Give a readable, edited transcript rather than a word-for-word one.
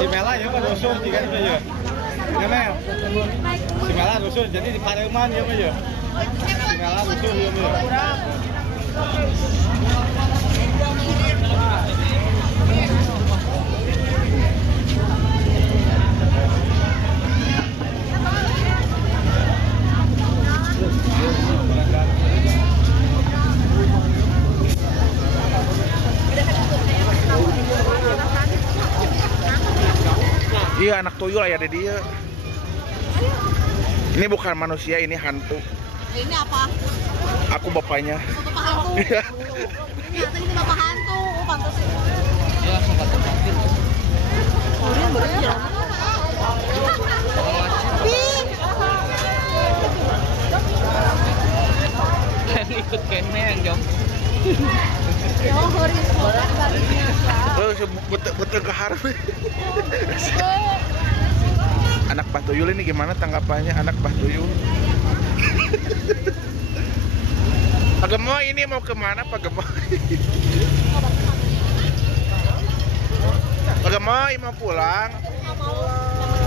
Si Mela ya kan rusuh juga ya. Ya Mel. Si Mela rusuh jadi di Pareman ya ya. Si Mela rusuh ya ya. Iya, anak tuyul ya dia. Ini bukan manusia, ini hantu. Ini apa? Aku bapaknya. Oh, bapak hantu. Iya. Ternyata ini bapak hantu. Oh, pantas ya. Ya, sempat terpakai. Ini bener. Kan ikut kemen, Jom. Ya, horis baliknya. Betul ke harap. Anak Pak Tuyul ini gimana tanggapannya anak Pak Tuyul? Pak Gemoy ini mau kemana Pak Gemoy? Pak Gemoy mau pulang? Mau